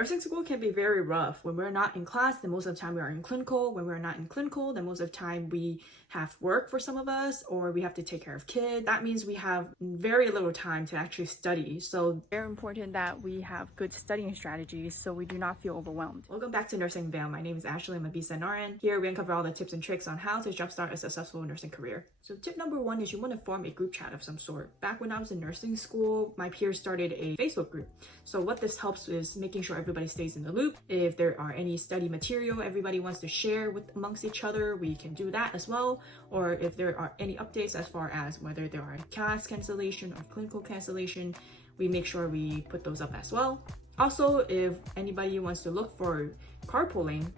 Nursing school can be very rough. When we're not in class, then most of the time we are in clinical. When we're not in clinical, then most of the time we have work for some of us, or we have to take care of kids. That means we have very little time to actually study. So very important that we have good studying strategies so we do not feel overwhelmed. Welcome back to Nursing Unveiled. My name is Ashley. I'm a BSN RN. Here we uncover all the tips and tricks on how to jumpstart a successful nursing career. So tip number one is you want to form a group chat of some sort. Back when I was in nursing school, my peers started a Facebook group. So what this helps is making sure everybody stays in the loop. If there are any study material everybody wants to share with amongst each other, we can do that as well. Or if there are any updates as far as whether there are class cancellation or clinical cancellation, we make sure we put those up as well. Also, if anybody wants to look for carpooling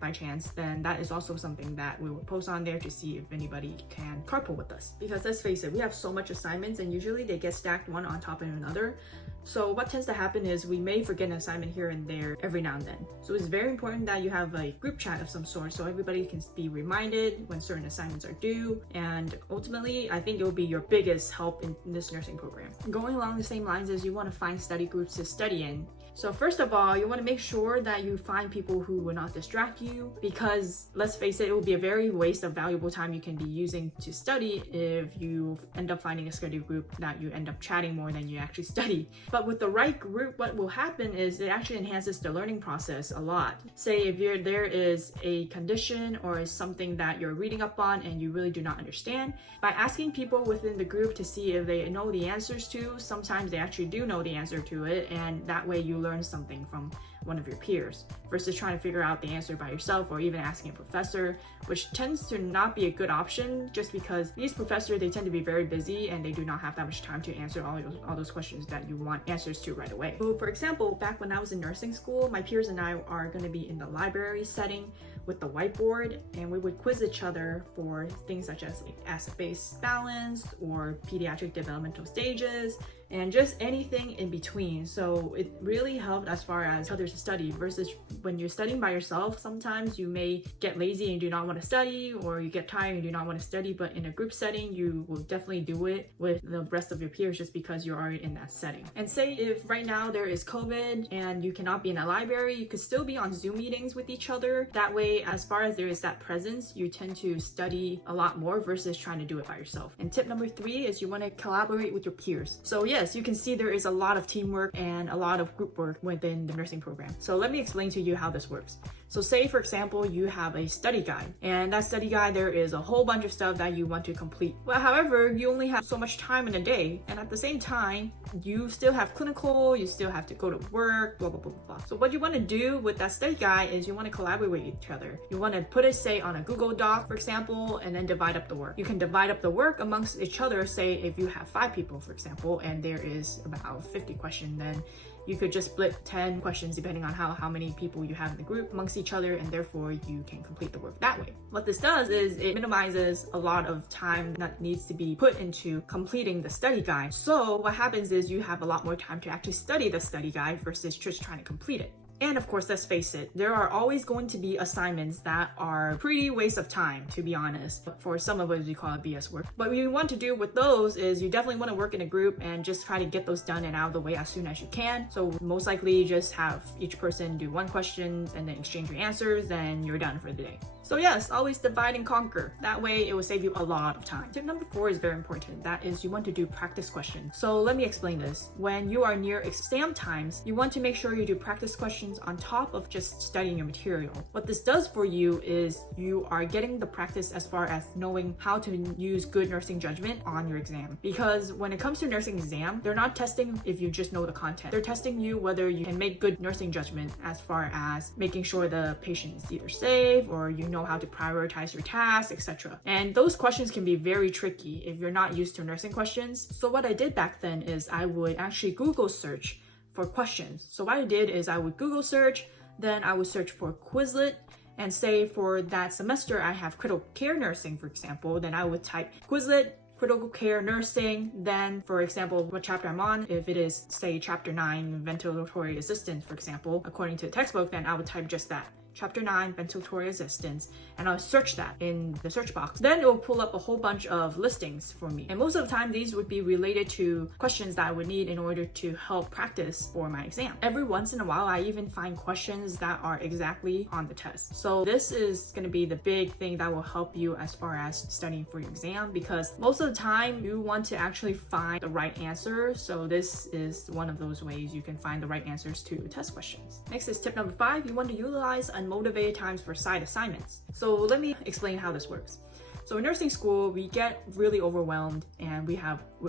by chance, then that is also something that we will post on there to see if anybody can carpool with us. Because let's face it, we have so much assignments and usually they get stacked one on top of another. So what tends to happen is we may forget an assignment here and there every now and then. So it's very important that you have a group chat of some sort so everybody can be reminded when certain assignments are due. And ultimately, I think it will be your biggest help in this nursing program. Going along the same lines as you want to find study groups to study in. So first of all, you want to make sure that you find people who will not distract you, because let's face it, it will be a very waste of valuable time you can be using to study if you end up finding a study group that you end up chatting more than you actually study. But with the right group, what will happen is it actually enhances the learning process a lot. Say if there is a condition or something that you're reading up on and you really do not understand, by asking people within the group to see if they know the answers to, sometimes they actually do know the answer to it, and that way you learn something from one of your peers versus trying to figure out the answer by yourself or even asking a professor, which tends to not be a good option just because these professors, they tend to be very busy and they do not have that much time to answer all those questions that you want answers to right away. So for example, back when I was in nursing school, my peers and I are going to be in the library setting with the whiteboard, and we would quiz each other for things such as acid-base balance or pediatric developmental stages and just anything in between. So it really helped as far as how to study versus when you're studying by yourself. Sometimes you may get lazy and do not want to study, or you get tired and do not want to study, but in a group setting, you will definitely do it with the rest of your peers just because you're already in that setting. And say if right now there is COVID and you cannot be in a library, you could still be on Zoom meetings with each other. That way, as far as there is that presence, you tend to study a lot more versus trying to do it by yourself. And tip number three is you want to collaborate with your peers. So yes, you can see there is a lot of teamwork and a lot of group work within the nursing program. So let me explain to you how this works. So say for example, you have a study guide, and that study guide, there is a whole bunch of stuff that you want to complete. Well, however, you only have so much time in a day, and at the same time, you still have clinical, you still have to go to work, blah, blah, blah, blah, blah. So what you want to do with that study guide is you want to collaborate with each other. You want to put it, say, on a Google Doc, for example, and then divide up the work. You can divide up the work amongst each other. Say if you have 5 people, for example, and there is about 50 questions, then you could just split 10 questions depending on how many people you have in the group amongst each other, and therefore you can complete the work that way. What this does is it minimizes a lot of time that needs to be put into completing the study guide. So what happens is you have a lot more time to actually study the study guide versus just trying to complete it. And of course, let's face it, there are always going to be assignments that are pretty waste of time, to be honest. For some of us, we call it BS work. But what you want to do with those is you definitely want to work in a group and just try to get those done and out of the way as soon as you can. So most likely just have each person do one question and then exchange your answers, then you're done for the day. So yes, always divide and conquer. That way it will save you a lot of time. Tip number 4 is very important. That is, you want to do practice questions. So let me explain this. When you are near exam times, you want to make sure you do practice questions on top of just studying your material. What this does for you is you are getting the practice as far as knowing how to use good nursing judgment on your exam. Because when it comes to nursing exam, they're not testing if you just know the content. They're testing you whether you can make good nursing judgment as far as making sure the patient is either safe or you know how to prioritize your tasks, etc. And those questions can be very tricky if you're not used to nursing questions. So what I did back then is I would actually Google search for questions. So what I did is I would Google search, then I would search for Quizlet, and say for that semester I have critical care nursing, for example, then I would type Quizlet critical care nursing, then for example what chapter I'm on, if it is say chapter 9 ventilatory assistance, for example, according to the textbook, then I would type just that. Chapter 9, ventilatory assistance, and I'll search that in the search box. Then it will pull up a whole bunch of listings for me. And most of the time, these would be related to questions that I would need in order to help practice for my exam. Every once in a while, I even find questions that are exactly on the test. So this is going to be the big thing that will help you as far as studying for your exam, because most of the time you want to actually find the right answer. So this is one of those ways you can find the right answers to test questions. Next is tip number 5. You want to utilize unmotivated times for side assignments. So let me explain how this works. So in nursing school, we get really overwhelmed and we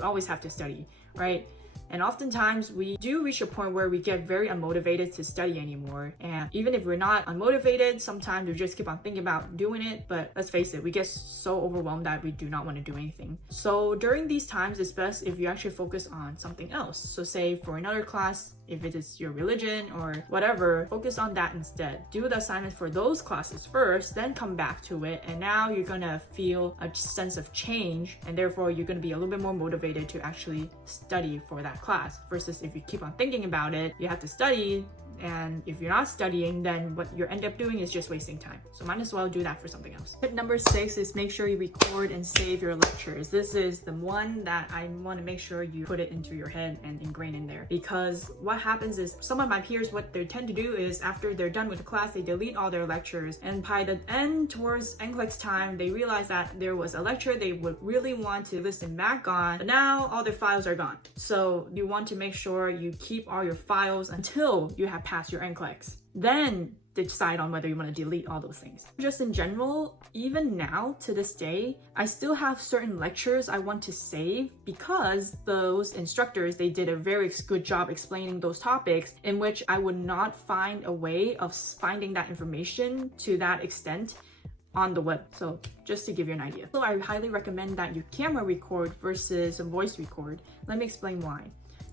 always have to study, right? And oftentimes we do reach a point where we get very unmotivated to study anymore. And even if we're not unmotivated, sometimes we just keep on thinking about doing it. But let's face it, we get so overwhelmed that we do not want to do anything. So during these times, it's best if you actually focus on something else. So say for another class, if it is your religion or whatever, focus on that instead. Do the assignments for those classes first, then come back to it. And now you're gonna feel a sense of change, and therefore you're gonna be a little bit more motivated to actually study for that class. Versus if you keep on thinking about it, you have to study, and if you're not studying, then what you end up doing is just wasting time. So might as well do that for something else. Tip number 6 is make sure you record and save your lectures. This is the one that I want to make sure you put it into your head and ingrain in there. Because what happens is some of my peers, what they tend to do is after they're done with the class, they delete all their lectures. And by the end, towards NCLEX time, they realize that there was a lecture they would really want to listen back on, but now all their files are gone. So you want to make sure you keep all your files until you have passed your NCLEX. Then decide on whether you want to delete all those things. Just in general, even now to this day, I still have certain lectures I want to save because those instructors, they did a very good job explaining those topics in which I would not find a way of finding that information to that extent on the web. So just to give you an idea. So I highly recommend that you camera record versus voice record. Let me explain why.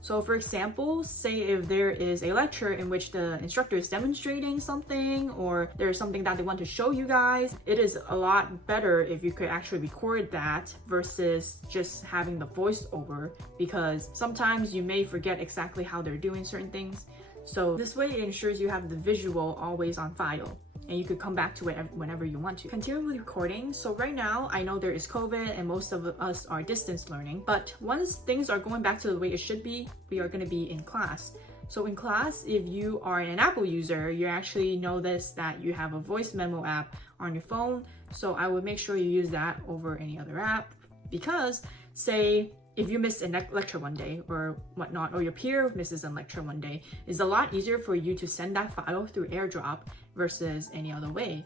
So for example, say if there is a lecture in which the instructor is demonstrating something or there's something that they want to show you guys, it is a lot better if you could actually record that versus just having the voiceover, because sometimes you may forget exactly how they're doing certain things. So this way it ensures you have the visual always on file, and you could come back to it whenever you want to. Continue with recording. So right now, I know there is COVID and most of us are distance learning, but once things are going back to the way it should be, we are gonna be in class. So in class, if you are an Apple user, you actually notice that you have a voice memo app on your phone. So I would make sure you use that over any other app, because say, if you miss a lecture one day or whatnot, or your peer misses a lecture one day, it's a lot easier for you to send that file through AirDrop versus any other way.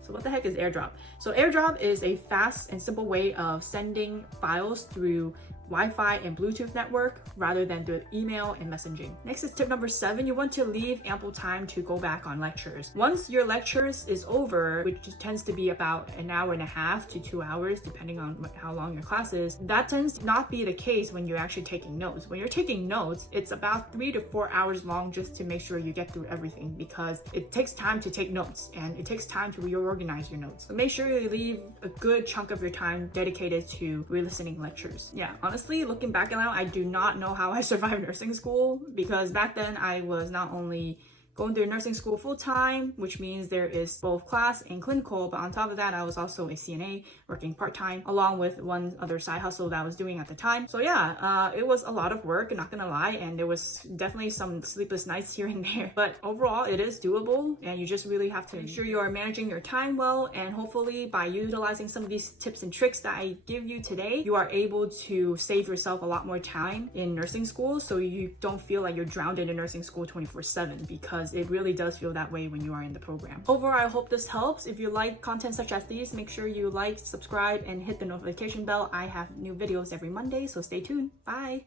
So what the heck is AirDrop? So AirDrop is a fast and simple way of sending files through Wi-Fi and Bluetooth network rather than through email and messaging. Next is tip number 7. You want to leave ample time to go back on lectures. Once your lectures is over, which tends to be about an hour and a half to 2 hours, depending on how long your class is, that tends to not be the case when you're actually taking notes. When you're taking notes, it's about 3 to 4 hours long just to make sure you get through everything, because it takes time to take notes and it takes time to reorganize your notes. So make sure you leave a good chunk of your time dedicated to re-listening lectures. Yeah, honestly, looking back now, I do not know how I survived nursing school, because back then I was not only going through nursing school full-time, which means there is both class and clinical, but on top of that, I was also a CNA working part-time, along with one other side hustle that I was doing at the time. So yeah, it was a lot of work, not gonna lie, and there was definitely some sleepless nights here and there, but overall it is doable, and you just really have to make sure you are managing your time well, and hopefully by utilizing some of these tips and tricks that I give you today, you are able to save yourself a lot more time in nursing school, so you don't feel like you're drowned in nursing school 24/7, because it really does feel that way when you are in the program. Overall, I hope this helps. If you like content such as these, make sure you like, subscribe, and hit the notification bell. I have new videos every Monday, so stay tuned. Bye!